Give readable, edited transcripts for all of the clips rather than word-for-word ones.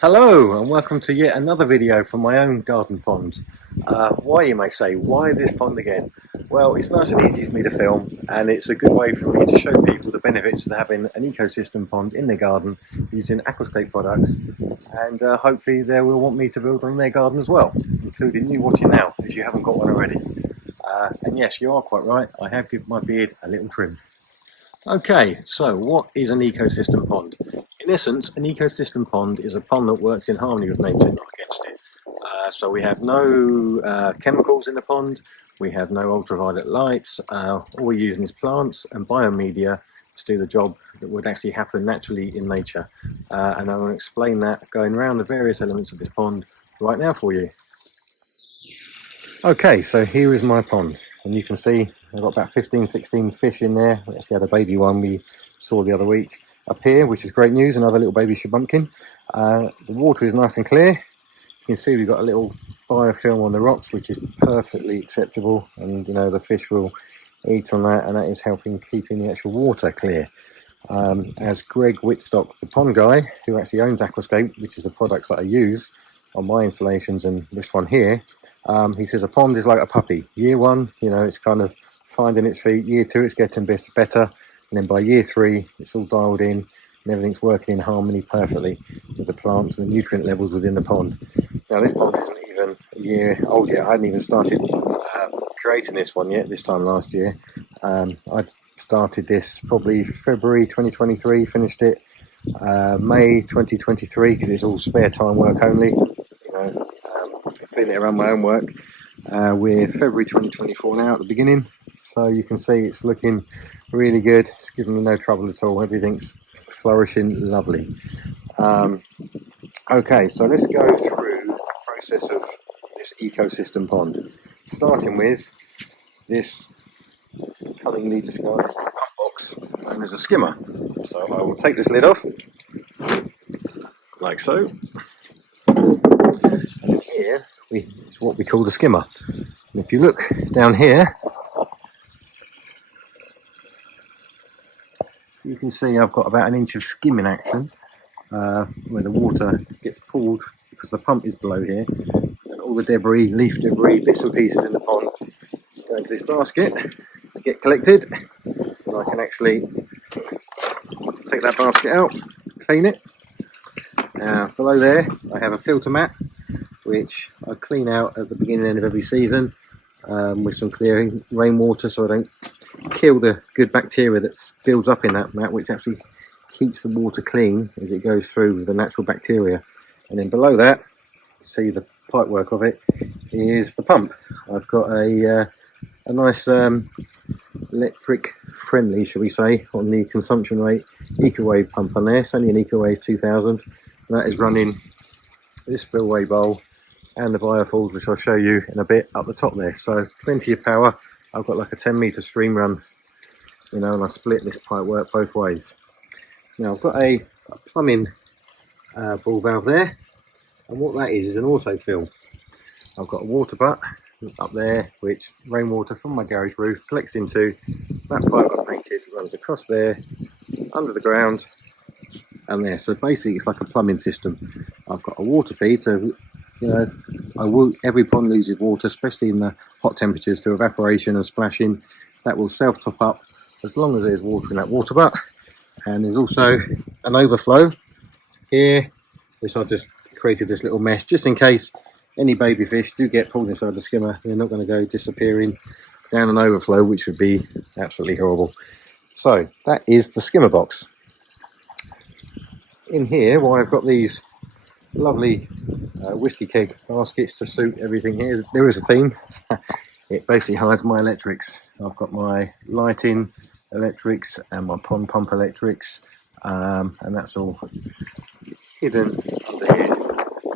Hello and welcome to yet another video from my own garden pond. Why, you may say, why this pond again? Well, it's nice and easy for me to film, and it's a good way for me to show people the benefits of having an ecosystem pond in their garden using Aquascape products, and hopefully they will want me to build on their garden as well, including you watching now if you haven't got one already. And yes, you are quite right, I have given my beard a little trim. Okay, so what is an ecosystem pond? In essence, an ecosystem pond is a pond that works in harmony with nature, not against it. So we have no chemicals in the pond, we have no ultraviolet lights, all we're using is plants and biomedia to do the job that would actually happen naturally in nature. And I'm going to explain that going around the various elements of this pond right now for you. Okay, so here is my pond, and you can see I've got about 15-16 fish in there. We actually had a baby one we saw the other week up here, which is great news, another little baby shabumpkin. The water is nice and clear. You can see we've got a little biofilm on the rocks, which is perfectly acceptable, and you know the fish will eat on that, and that is helping keeping the actual water clear. As Greg Whitstock, the pond guy, who actually owns Aquascape, which is the products that I use on my installations and this one here, he says a pond is like a puppy. Year one, you know, it's kind of finding its feet. Year two, it's getting better, and then by year three, it's all dialed in and everything's working in harmony perfectly with the plants and the nutrient levels within the pond. Now this pond isn't even a year old yet. I hadn't even started creating this one yet this time last year. I started this probably February 2023, finished it May 2023 because it's all spare time work only, you know, fitting it around my own work. We're February 2024 now at the beginning, so you can see it's looking really good. It's giving me no trouble at all. Everything's flourishing lovely. Okay, so let's go through the process of this ecosystem pond, starting with this cunningly disguised box known as a skimmer. So I will take this lid off like so, and here is what we call the skimmer. And if you look down here, you can see I've got about an inch of skimming action where the water gets pulled because the pump is below here, and all the debris, leaf debris, bits and pieces in the pond go into this basket, get collected, and I can actually take that basket out, clean it. Now below there I have a filter mat which I clean out at the beginning and end of every season with some clear rainwater so I don't kill the good bacteria that builds up in that mat, which actually keeps the water clean as it goes through with the natural bacteria. And then below that, see the pipe work of it, is the pump. I've got a nice electric friendly, shall we say, on the consumption rate EcoWave pump on there. It's only an EcoWave 2000, and that is running this spillway bowl and the biofalls, which I'll show you in a bit, up the top there. So plenty of power. I've got like a 10-meter stream run, you know, and I split this pipe work both ways. Now I've got a plumbing ball valve there, and what that is an autofill. I've got a water butt up there which rainwater from my garage roof collects into. That pipe got painted, runs across there, under the ground, and there. So basically it's like a plumbing system. I've got a water feed, so you know, every pond loses water, especially in the hot temperatures, to evaporation and splashing. That will self-top up as long as there's water in that water butt. And there's also an overflow here, which I just created this little mesh just in case any baby fish do get pulled inside the skimmer. They're not going to go disappearing down an overflow, which would be absolutely horrible. So that is the skimmer box. In here, why I've got these lovely whiskey keg baskets to suit everything here. There is a theme. It basically hides my electrics. I've got my lighting electrics and my pond pump electrics, and that's all hidden under here.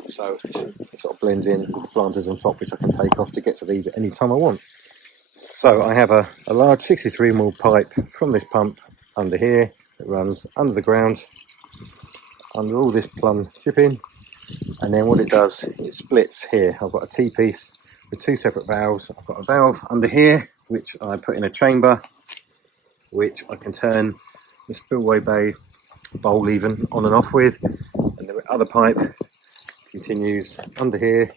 So it sort of blends in with the planters on top, which I can take off to get to these at any time I want. So I have a large 63mm pipe from this pump under here that runs under the ground, under all this plum chipping, and then what it does, it splits here. I've got a T-piece with two separate valves. I've got a valve under here which I put in a chamber, which I can turn the spillway bay bowl even on and off with, and the other pipe continues under here,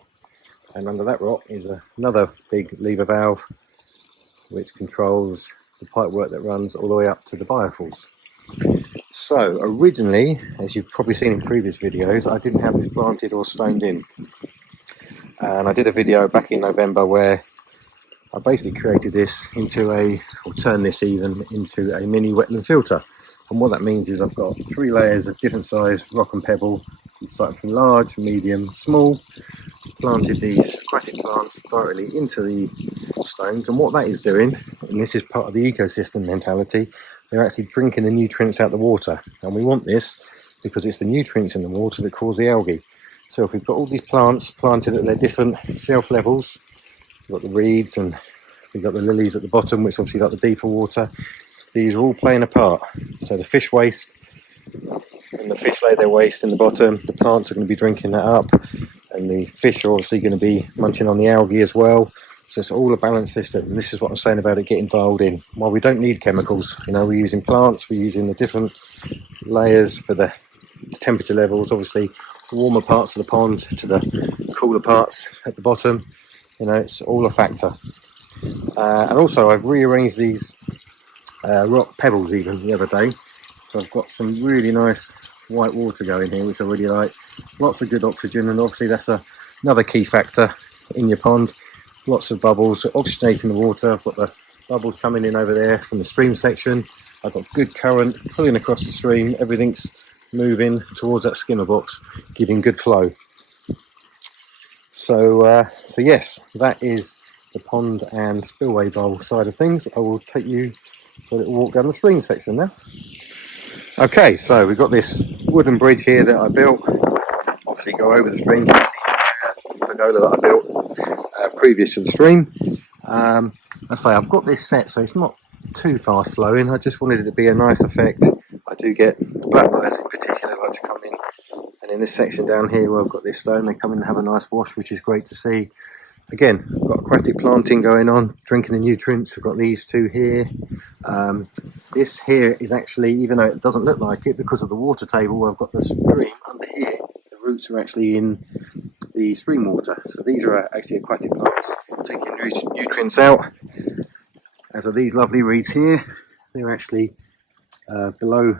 and under that rock is another big lever valve which controls the pipework that runs all the way up to the biofalls. So originally, as you've probably seen in previous videos, I didn't have this planted or stoned in, and I did a video back in November where I basically created this into or turned this even into a mini wetland filter. And what that means is I've got 3 layers of different size rock and pebble, starting from large, medium, small. Planted these aquatic plants directly into the stones, and what that is doing, and this is part of the ecosystem mentality, they're actually drinking the nutrients out of the water. And we want this because it's the nutrients in the water that cause the algae. So if we've got all these plants planted at their different shelf levels, we've got the reeds and we've got the lilies at the bottom, which obviously like the deeper water. These are all playing a part. So the fish waste, and the fish lay their waste in the bottom, the plants are going to be drinking that up, and the fish are obviously going to be munching on the algae as well. So it's all a balanced system, and this is what I'm saying about it getting dialed in. While we don't need chemicals, you know, we're using plants, we're using the different layers for the temperature levels, obviously the warmer parts of the pond to the cooler parts at the bottom, you know, it's all a factor. And also I've rearranged these rock pebbles even the other day, so I've got some really nice white water going here, which I really like. Lots of good oxygen, and obviously that's another key factor in your pond. Lots of bubbles oxygenating the water. I've got the bubbles coming in over there from the stream section. I've got good current pulling across the stream. Everything's moving towards that skimmer box, giving good flow. So yes, that is the pond and spillway bowl side of things. I will take you for a little walk down the stream section now. Okay, so we've got this wooden bridge here that I built. Obviously go over the stream. You can see the pergola that I built previous to the stream. I say I've got this set so it's not too fast flowing. I just wanted it to be a nice effect. I do get blackbirds in particular like to come in, and in this section down here where I've got this stone, they come in and have a nice wash, which is great to see. Again, I've got aquatic planting going on, drinking the nutrients. We've got these 2 here. This here is actually, even though it doesn't look like it because of the water table, I've got the stream under here. The roots are actually in the stream water. So these are actually aquatic plants taking nutrients out, as are these lovely reeds here. They're actually below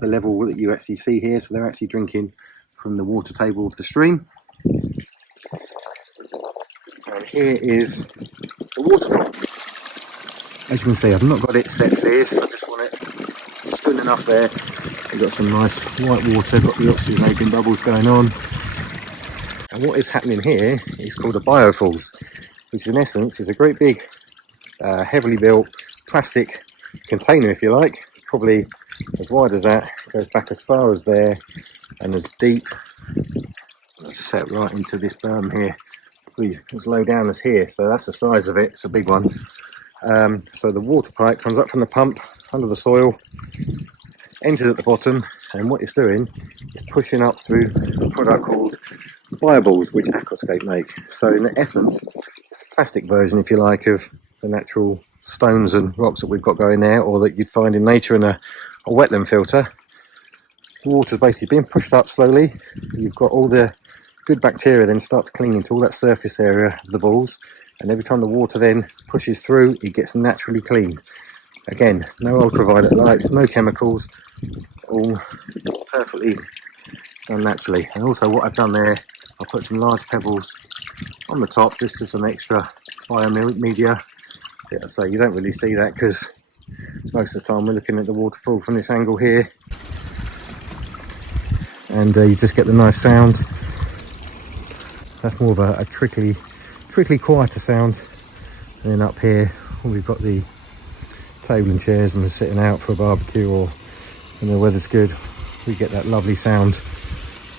the level that you actually see here, so they're actually drinking from the water table of the stream. And here is the waterfall. As you can see, I've not got it set fierce, I just want it spoon enough there. We've got some nice white water, got the oxygenating bubbles going on. And what is happening here is called a biofalls, which in essence is a great big, heavily built plastic container, if you like. Probably as wide as that, goes back as far as there, and as deep. It's set right into this berm here. As low down as here, so that's the size of it. It's a big one. So the water pipe comes up from the pump under the soil, enters at the bottom, and what it's doing is pushing up through a product called bioballs, which Aquascape make. So in essence, it's a plastic version, if you like, of the natural stones and rocks that we've got going there, or that you'd find in nature in a wetland filter. The water's basically being pushed up slowly. You've got all the good bacteria then starts clinging to all that surface area of the balls, and every time the water then pushes through, it gets naturally cleaned. Again, no ultraviolet lights, no chemicals, all perfectly done naturally. And also what I've done there, I'll put some large pebbles on the top just as some extra biomedia. Yeah, so you don't really see that because most of the time we're looking at the waterfall from this angle here, and you just get the nice sound. That's more of a trickly quieter sound. And then up here we've got the table and chairs, and we're sitting out for a barbecue, or when the weather's good, we get that lovely sound,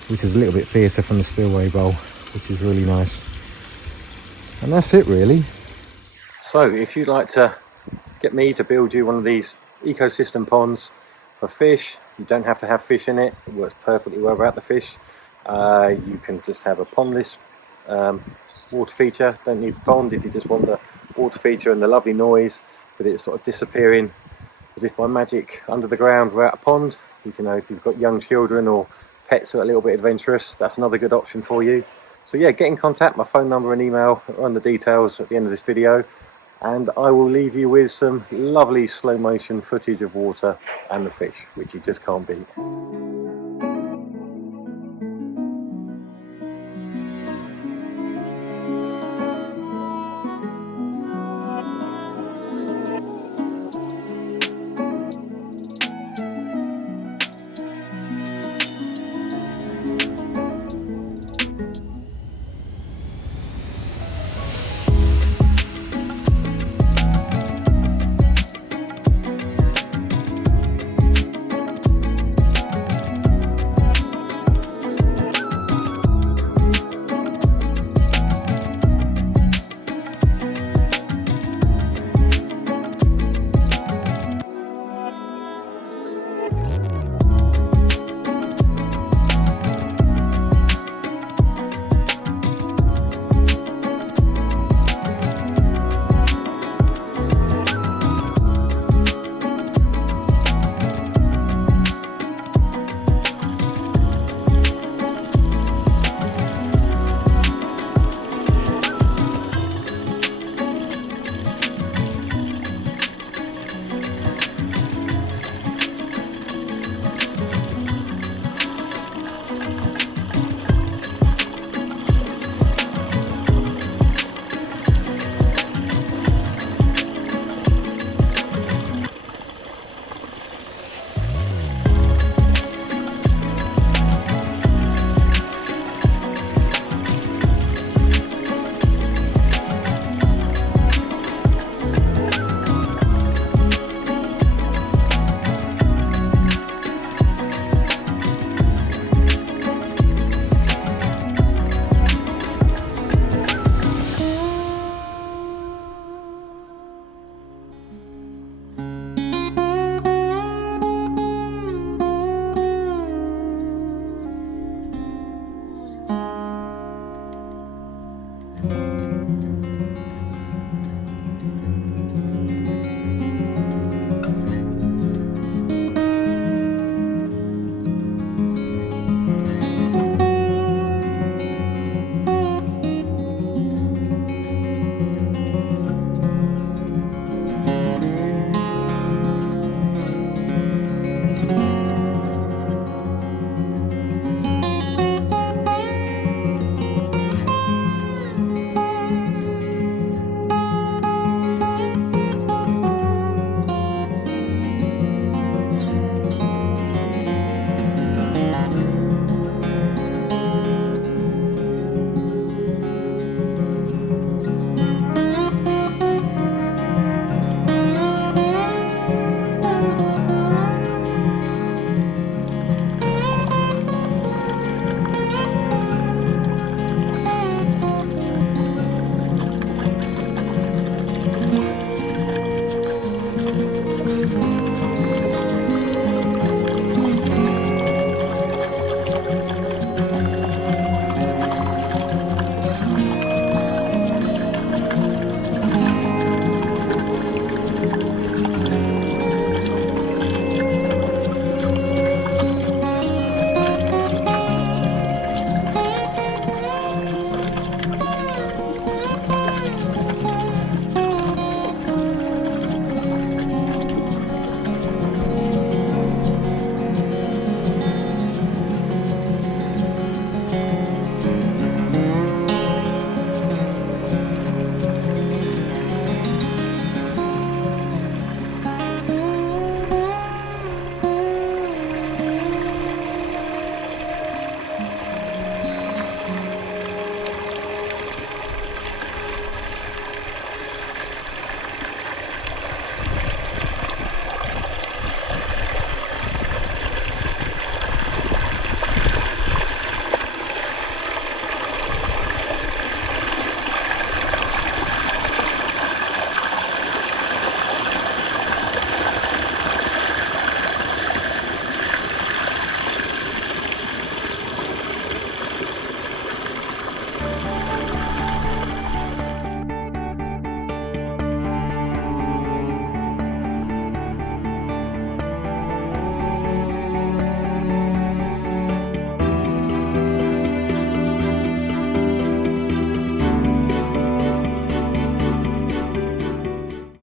which is a little bit fiercer from the spillway bowl, which is really nice. And that's it really. So if you'd like to get me to build you one of these ecosystem ponds for fish, you don't have to have fish in it. It works perfectly well without the fish. You can just have a pondless water feature. Don't need the pond if you just want the water feature and the lovely noise, but it's sort of disappearing as if by magic under the ground without a pond. You know, if you've got young children or pets are a little bit adventurous, that's another good option for you. So yeah, get in contact. My phone number and email are on the details at the end of this video, and I will leave you with some lovely slow motion footage of water and the fish, which you just can't beat.